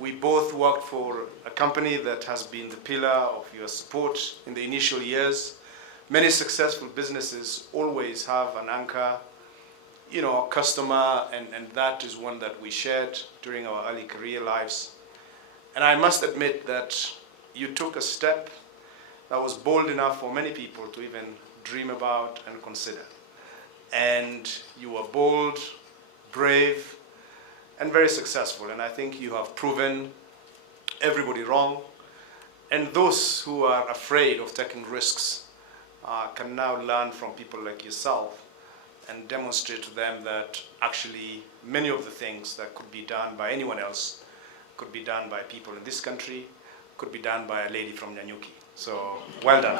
We both worked for a company that has been the pillar of your support in the initial years. Many successful businesses always have an anchor, a customer, and that is one that we shared during our early career lives. And I must admit that you took a step that was bold enough for many people to even dream about and consider. And you were bold, brave, and very successful. And I think you have proven everybody wrong. And those who are afraid of taking risks can now learn from people like yourself and demonstrate to them that actually many of the things that could be done by anyone else could be done by people in this country, could be done by a lady from Nyanyuki. So, well done.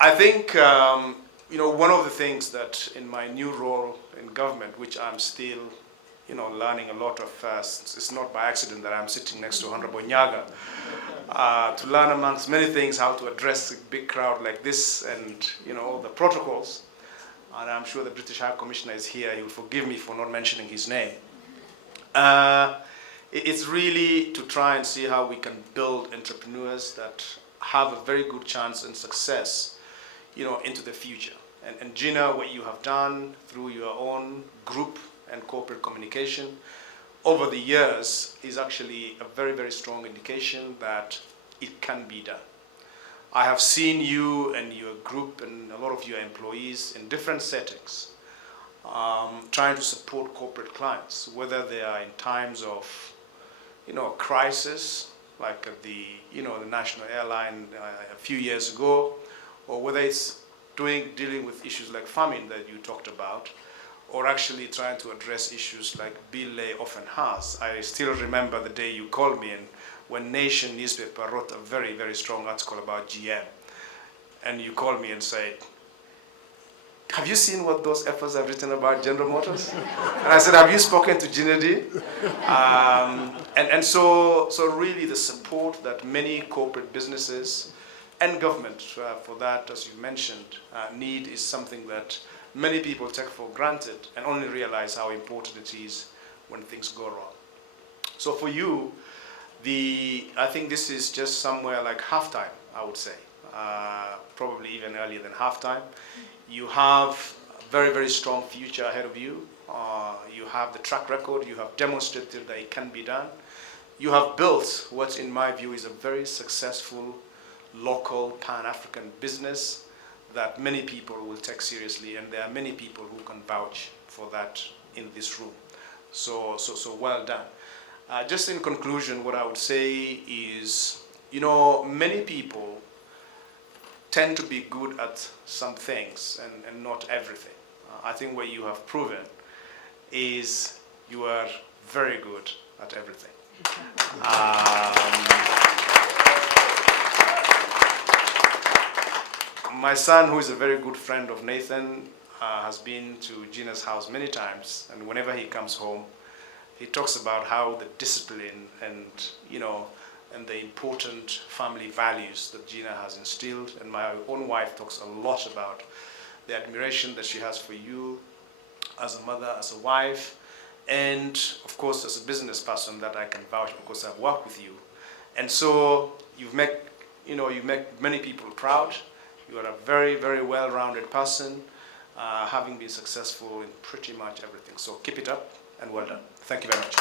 I think, one of the things that in my new role in government, which I'm still, learning a lot of, it's not by accident that I'm sitting next to Honorable Nyaga, to learn amongst many things how to address a big crowd like this and, the protocols. And I'm sure the British High Commissioner is here. He will forgive me for not mentioning his name. It's really to try and see how we can build entrepreneurs that have a very good chance and success, into the future. And Gina, what you have done through your own group and corporate communication over the years is actually a very, very strong indication that it can be done. I have seen you and your group and a lot of your employees in different settings trying to support corporate clients, whether they are in times of, crisis, like at the national airline a few years ago, or whether it's dealing with issues like famine that you talked about, or actually trying to address issues like Bill Lay often has. I still remember the day you called me and when Nation newspaper wrote a very, very strong article about GM. And you called me and said, have you seen what those efforts have written about General Motors? And I said, have you spoken to Gina D? So really the support that many corporate businesses and government, for that, as you mentioned, need is something that many people take for granted and only realize how important it is when things go wrong. So for you, I think this is just somewhere like halftime, I would say, probably even earlier than halftime. You have a very, very strong future ahead of you. You have the track record. You have demonstrated that it can be done. You have built what, in my view, is a very successful local Pan-African business that many people will take seriously, and there are many people who can vouch for that in this room. So well done. Just in conclusion, what I would say is, many people tend to be good at some things and not everything. I think what you have proven is you are very good at everything. My son, who is a very good friend of Nathan, has been to Gina's house many times, and whenever he comes home, he talks about how the discipline and the important family values that Gina has instilled. And my own wife talks a lot about the admiration that she has for you as a mother, as a wife, and of course as a business person that I can vouch because I've worked with you. And so you make many people proud. You are a very, very well-rounded person, having been successful in pretty much everything. So keep it up and well done. Thank you very much.